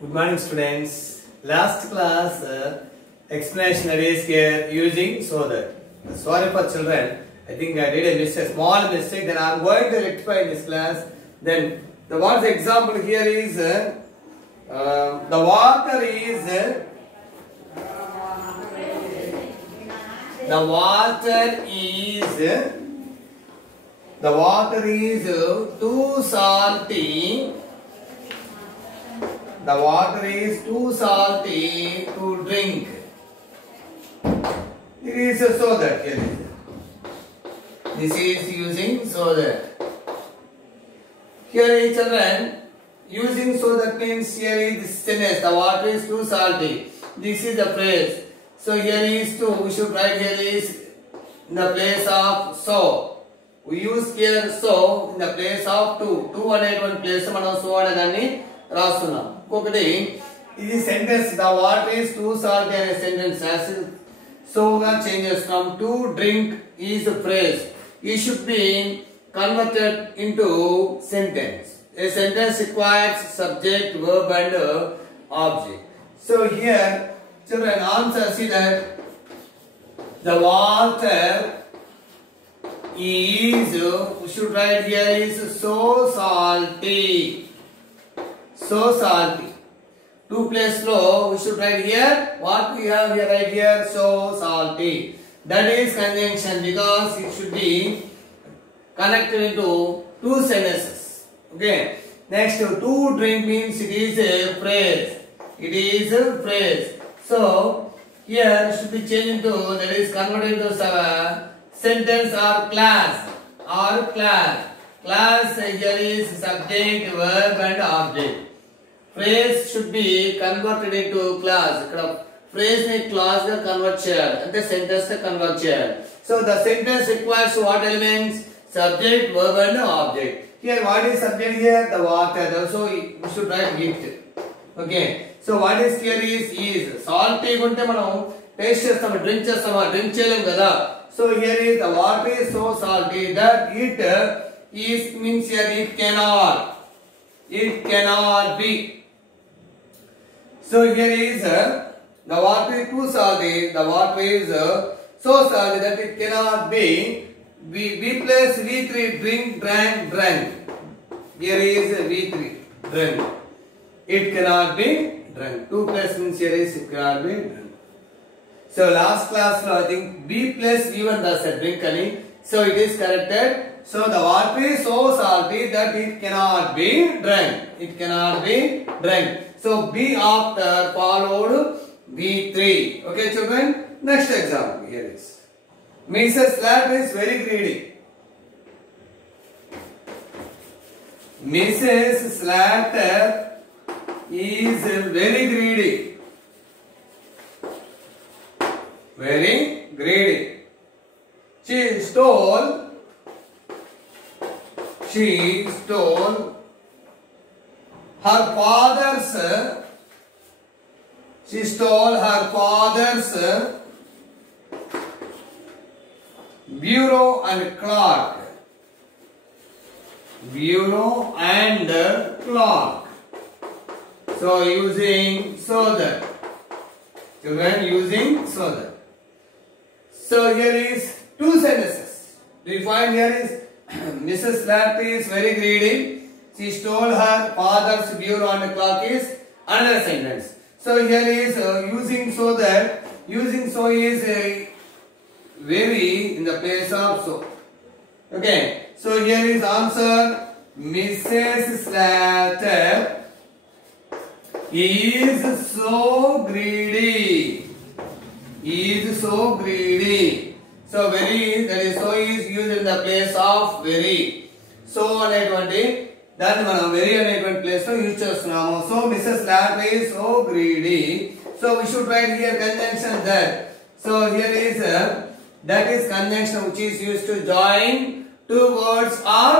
Good morning, students. Last class explanation is here using so that. Sorry for children. I think I did a mistake, small mistake. Then I am going to rectify in this class. Then the one example here is the water is too salty. The water is too salty to drink. It is so that here is. This is using so that. Here children, using so that means here is this sentence. The water is too salty. This is the phrase. So here is to. We should write here is in the place of so. We use here so in the place of to. To one place manam so anagani రాస్తున్నాం. ఒకటి ఇది sentence the water is too salty అనే sentence as so గా change చేస్తున్నాం. To drink is phrase. ఈ should be converted into sentence. A sentence requires subject verb and object. So here children answer see that the water is we should write here is so salty. So salty. Two place low. We should write here. What we have here? Right here. So salty. That is conjunction because it should be connected into two sentences. Okay. Next, to drink means it is a phrase. It is a phrase. So here it should be changed into that is converted into sentence or class or class. Class here is subject, verb and object. Phrase should be converted into class. ఇక్కడ phrase ని class గా convert చేయాలి అంటే sentence గా convert చేయాలి. So the sentence requires what elements? Subject, verb and object. Here what is subject here? The water. So we should write it. Okay. So what is here is salty ఉంటే మనం taste చేస్తాం, drink చేస్తామా? Drink చేయలేం కదా. So here is the water is so salty that it is means here it cannot be. So here is the water is too salty. The water is so salty that it cannot be. We place V3 drink, drank. Here is V3 drank. It cannot be drank. Two plus means here is it cannot be drank. So last class I think B plus V1 does a drink ani. So it is corrected. So the water is so salty that it cannot be drank. It cannot be drank. So B after followed V3. Okay children. Next example here is. Mrs. Slatter is very greedy. Mrs. Slatter is very greedy. Very greedy. She stole her father's bureau and clock. So using so that. Children using so that. So here is two sentences. Do you find here is Mrs. Slatter is very greedy. She stole her father's bureau and clock is another sentence. So here is using so that. Using so is very in the place of so. Okay. So here is answer. Mrs. Slatter is so greedy. So very, that is so is used in the place of very. So అనేటువంటి దాన్ని మనం very అనేటువంటి place లో use చేస్తున్నాము. So Mrs. Slatter is so greedy. So we should write here conjunction that. So here is that is conjunction which is used to join two words or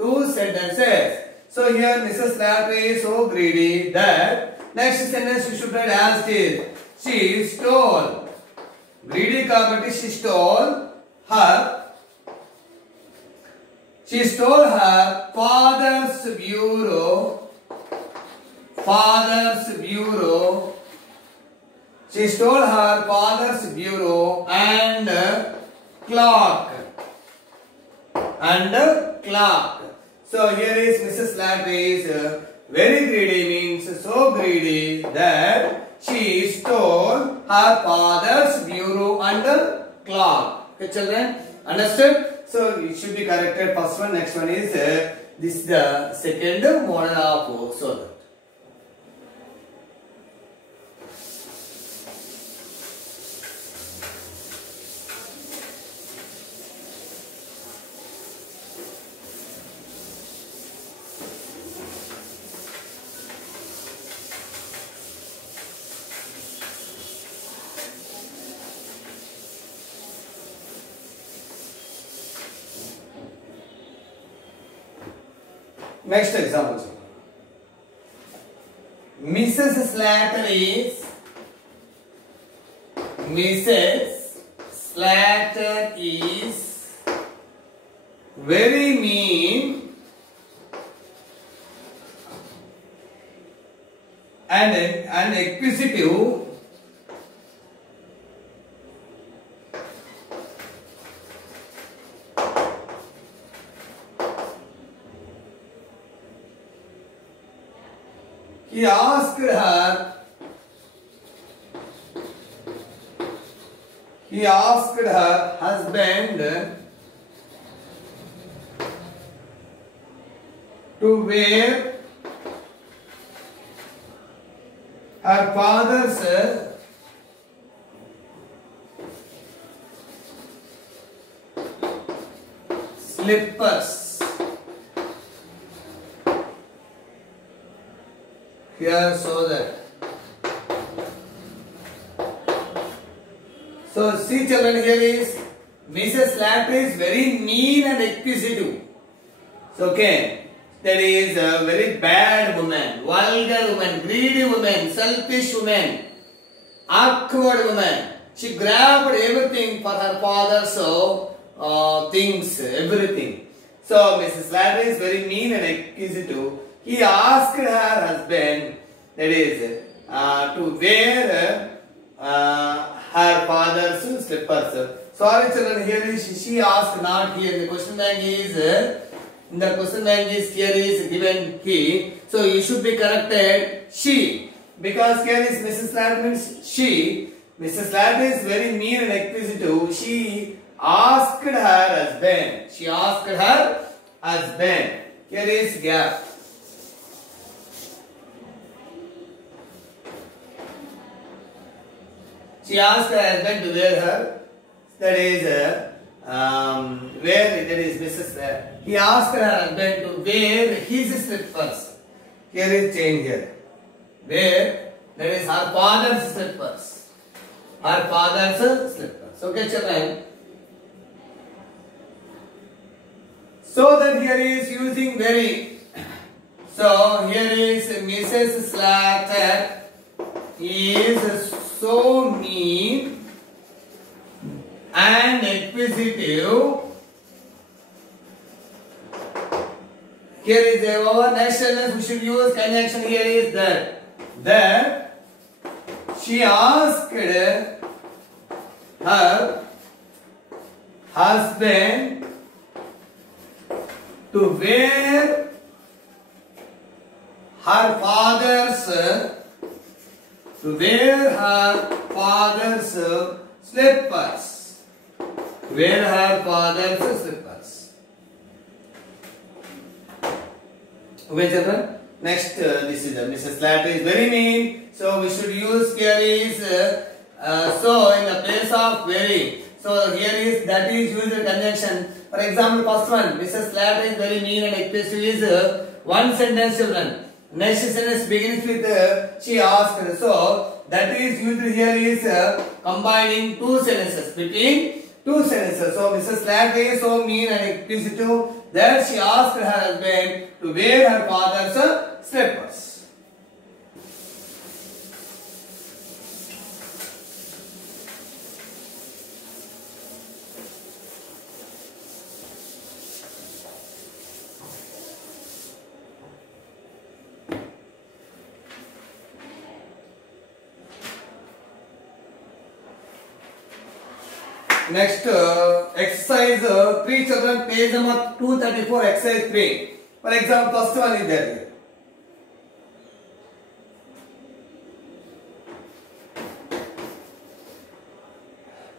two sentences. So here Mrs. Slatter is so greedy that next sentence we should write as it is. She stole. Greedy కాబట్టి she stole her She stole her father's bureau She stole her father's bureau and clock. And clock. So here is Mrs. Slattery is very greedy, means so greedy that she stole her father's bureau and clock. Okay, children, understood? So it should be corrected. First one, next one is this is the second model of so that. Next example. Mrs. Slatter is very mean and acquisitive. He asked her husband to wear her father's slippers. Here, so that. So, see children, here is Mrs. Slattery is very mean and acquisitive. So, okay, that is a very bad woman, vulgar woman, greedy woman, selfish woman, awkward woman. She grabbed everything for her father's things, everything. So, Mrs. Slattery is very mean and acquisitive. He asked her husband, that is, to wear her father's slippers. Sorry children, here is she asked, not here. The question bank is here is given he. So you should be corrected she, because here is Mrs. Slattery means she. Mrs. Slattery is very mean and acquisitive. She asked her husband. She asked her husband. Here is gap. She asked her husband to wear her, that is, where that is Mrs. He asked her husband to wear his slippers. Here is change here. Where, that is her father's slippers. Her father's slippers. Okay, children. So that here is using very. So here is Mrs. Slatter is so mean and acquisitive. Here is our next sentence we should use conjunction. Here is that she asked her husband to wear her father's slippers. Wear her father's slippers. Okay, children. Next, this is Mrs. Slattery is very mean. So we should use here is so in the place of very. So here is that is used in conjunction. For example, first one, Mrs. Slattery is very mean and aggressive is one sentence, children. Next sentence begins with she asked. So that is used here is combining two sentences, between two sentences. So Mrs. Slattery is so mean and acquisitive that she asked her husband to wear her father's slippers. Next exercise 3 children, page number 234, exercise 3. For example, first one is there.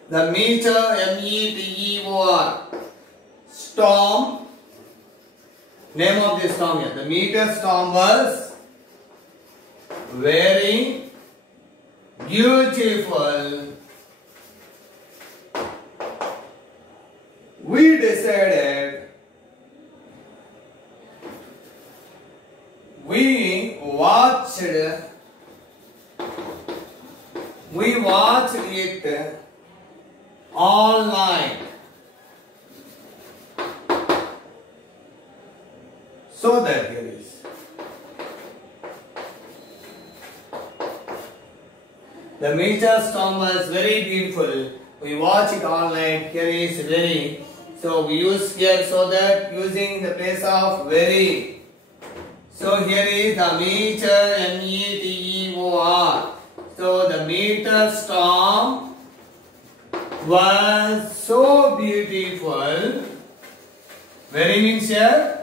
The meter, M-E-T-E-O-R, storm. Name of the storm here. The meter storm was very beautiful. We decided, we watched it all night. So that here is. The meter storm was very beautiful. We watch it all night. Here is very. So we use here so that using the place of very. So here is the meter, M-E-T-E-O-R. So the meter storm was so beautiful. Very means here.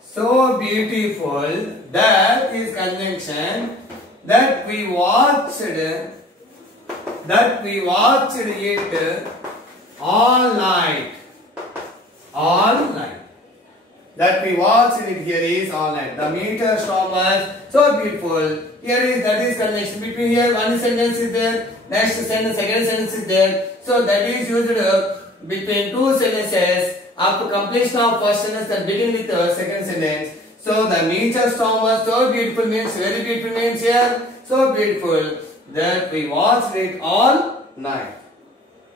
So beautiful, that is conjunction, that we watched it all night. All night. That we watched it here is all night. The meter storm was so beautiful. Here is, that is connection between here, one sentence is there, next sentence, second sentence is there. So that is used between two sentences. After completion of first sentence, then begin with the second sentence. So the meter storm was so beautiful means, very beautiful means here, so beautiful that we watched it all night.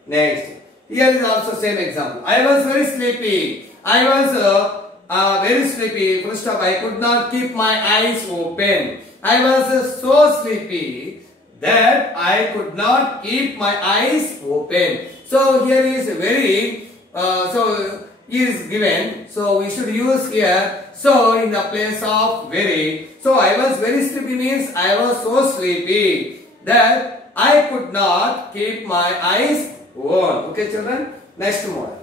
Next, here is also same example. I was very sleepy. I was very sleepy. Full stop. I could not keep my eyes open. I was so sleepy that I could not keep my eyes open. So here is very is given, so we should use here so in the place of very. So I was very sleepy means I was so sleepy that I could not keep my eyes open. Okay children, next model.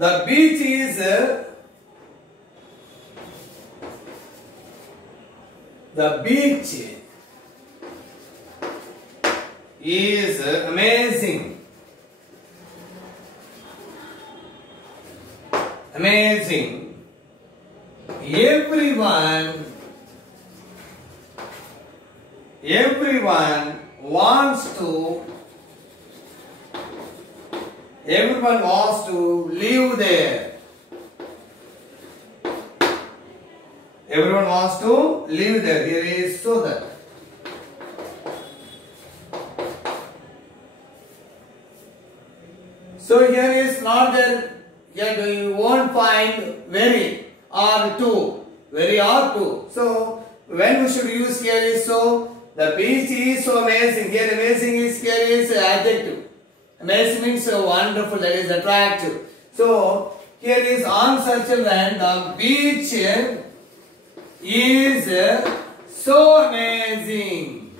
The beach is amazing. Amazing. Everyone wants to live there. Everyone wants to live there. Here is so that. So here is not there. Here you won't find very or to. Very or to. So when we should use here is so. The beach is so amazing. Here amazing is here is adjective. Amazing means wonderful, that is attractive. So here is on such a land, the beach is so amazing.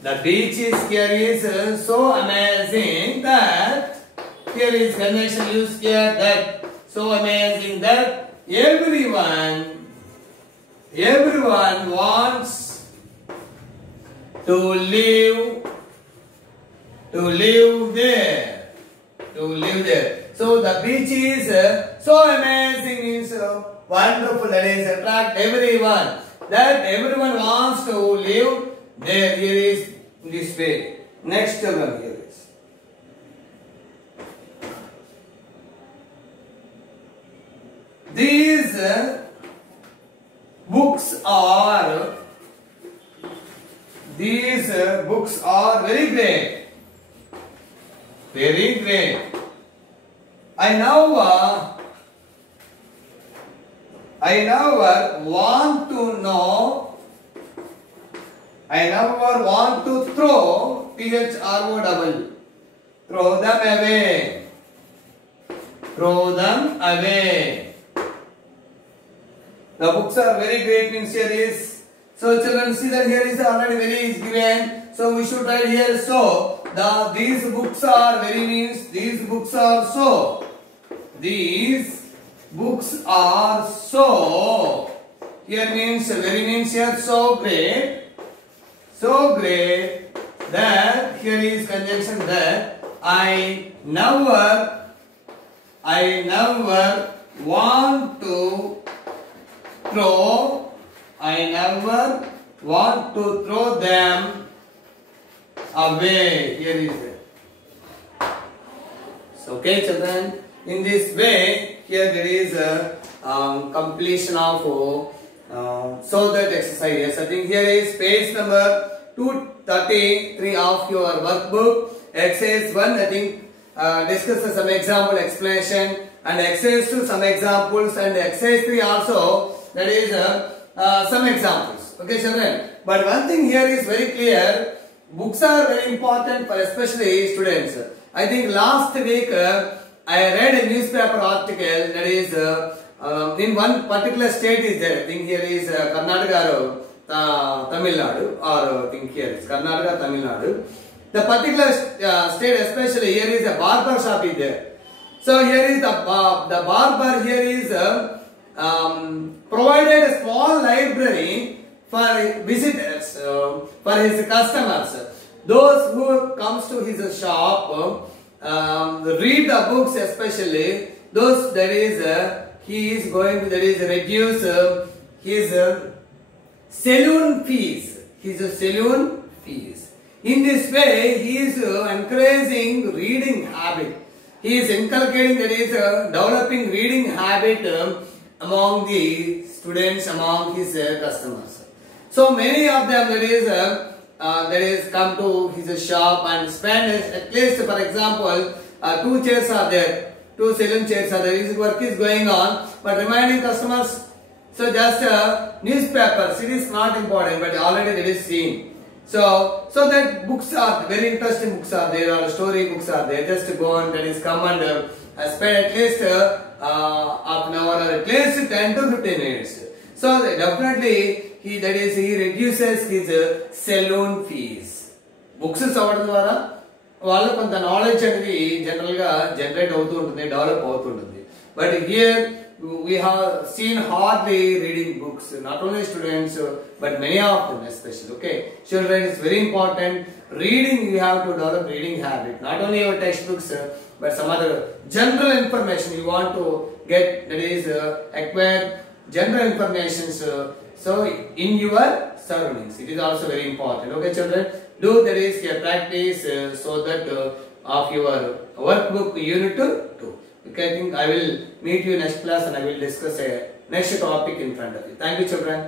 The beach is here is so amazing that here is connection used here, that so amazing that everyone wants to live there. So the beach is so amazing means wonderful, that is attract everyone. That everyone wants to live there. Here is this way. Next one here is. These books are very great. Very great. I now want to know I never want to throw throw, throw them away, throw them away. The books are very great means here is, so children see that here is already very is given, so we should write here so. These books are very means these books are so. These books are so. Here means very means here so great that here is conjunction that I never want to throw. I never want to throw them away. Here is it. So, okay, children. In this way, here there is a completion of so that exercise. Yes, I think here is page number 233 of your workbook. Exercise 1, I think discusses some example explanation, and exercise 2 some examples, and exercise 3 also, that is some examples. Okay, children. But one thing here is very clear. Books are very important for especially students. I think last week I read a newspaper article that is in one particular state is there. I think here is Karnataka or Tamil Nadu, or I think here is Karnataka, Tamil Nadu. The particular state especially here is a barber shop is there. So here is the barber here is provided a small library for visitors, for his customers. Those who comes to his shop read the books, especially those that is he is going to, that is, reduce his saloon fees. His saloon fees. In this way, he is encouraging reading habit. He is inculcating, that is, developing reading habit among the students, among his customers. So many of them, that is come to his shop and spend at least, for example, 2 chairs are there, 2 saloon chairs are there. His work is going on, but reminding customers. So just newspapers, it is not important, but already it is seen. So that books are very interesting books are there, or story books are there. Just go and that is come and spend at least half an hour or at least 10 to 15 minutes. So definitely he reduces his saloon fees. Books చదవడం ద్వారా వాళ్ళకు కొంత knowledge అనేది general గా generate అవుతూ ఉంటుంది, develop అవుతూ ఉంటుంది. But here we have seen hardly reading books, not only students but many of them especially. Okay, children, is very important. Reading, you have to develop reading habit, not only your textbooks but some other general information you want to get, that is acquire general information so in your surroundings. It is also very important. Okay, children, do that is your practice so that of your workbook unit 2. Okay, I think I will meet you next class and I will discuss a next topic in front of you. Thank you, children.